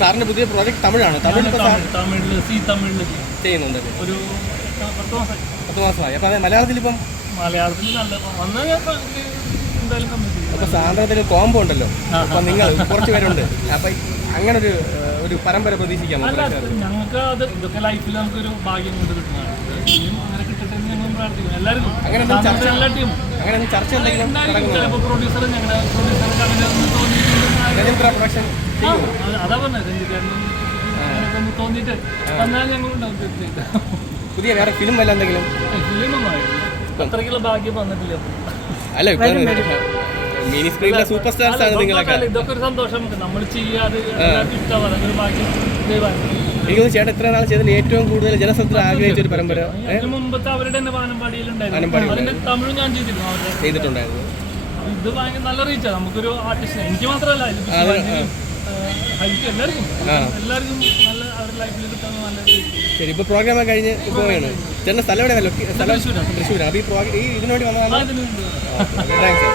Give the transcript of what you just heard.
സാറിന്റെ പുതിയ പ്രോജക്ട് തമിഴാണ്. തമിഴ് തമിഴിൽ സി തമിഴിൽ ചെയ്യുന്നുണ്ട്. ഒരു പത്ത് മാസം. പത്ത് മാസമായി. അപ്പൊ അതെ മലയാളത്തിൽ ഇപ്പം മലയാളത്തിൽ നല്ല വന്നാൽ ചെയ്യും. അപ്പോൾ കോംബോ ഉണ്ടല്ലോ. അപ്പൊ നിങ്ങൾ കുറച്ച് പേരുണ്ട്. അപ്പൊ അങ്ങനെ ഒരു ഒരു പരമ്പര പ്രതീക്ഷിക്കാം ഞങ്ങൾക്ക് അത് ഇതൊക്കെ ലൈഫിൽ നമുക്കൊരു ഭാഗ്യം കൊണ്ട് കിട്ടുന്നതാണ്. അങ്ങനെ കിട്ടട്ടെ ഞങ്ങൾ എല്ലാവർക്കും അങ്ങനെ ചർച്ച ചിലപ്പോൾ പ്രൊഡ്യൂസർ ഞങ്ങളുടെ അങ്ങനെ പ്രൊഡക്ഷൻ അത് പറഞ്ഞത്. തോന്നിയിട്ട് വന്നാൽ ഞങ്ങളുണ്ടാവും തീർച്ചയായിട്ടും പുതിയ വേറെ ഫിലിം വല്ല എന്തെങ്കിലും? ഫിലിമൊന്നും അത്രയ്ക്കുള്ള ഭാഗ്യം വന്നിട്ടില്ല. അല്ല ഇപ്പം മിനി സ്ക്രീനിലെ സൂപ്പർ സ്റ്റാർസ് ആണ് നിങ്ങളൊക്കെ. ഇതൊക്കെ ഒരു സന്തോഷം. നമ്മൾ ചെയ്യാതെ ഇഷ്ടമാണ്. ഭാഗ്യം ദൈവമാണ് എനിക്ക് തോന്നുന്നു ചേട്ടൻ ഇത്ര നാൾ ചെയ്തതിൽ ഏറ്റവും കൂടുതൽ ജനശ്രദ്ധ ആഗ്രഹിച്ച ഒരു പരമ്പര? മുമ്പത്തെ അവരുടെ തന്നെ വാനമ്പാടിയിലുണ്ടായിരുന്നു വാനമ്പാടി തമിഴ് ഞാൻ ചെയ്തിരുന്നു ചെയ്തിട്ടുണ്ടായിരുന്നു. ഇത് ഭയങ്കര നല്ല റീച്ചാണ് നമുക്കൊരു ആർട്ടിസ്റ്റ് എനിക്ക് മാത്രമല്ല എല്ലാവർക്കും. എല്ലാവർക്കും നല്ല അവരുടെ ലൈഫിൽ കിട്ടുന്ന നല്ല. ശരി പ്രോഗ്രാം കഴിഞ്ഞ് പോവുകയാണ്. ചേട്ടന്റെ സ്ഥലം എവിടെയാണ് തൃശ്ശൂരാണ്. അപ്പോൾ ഈ പ്രോഗ്രാം ഈ ഇതിനു വന്നതാണ്? താങ്ക്സ്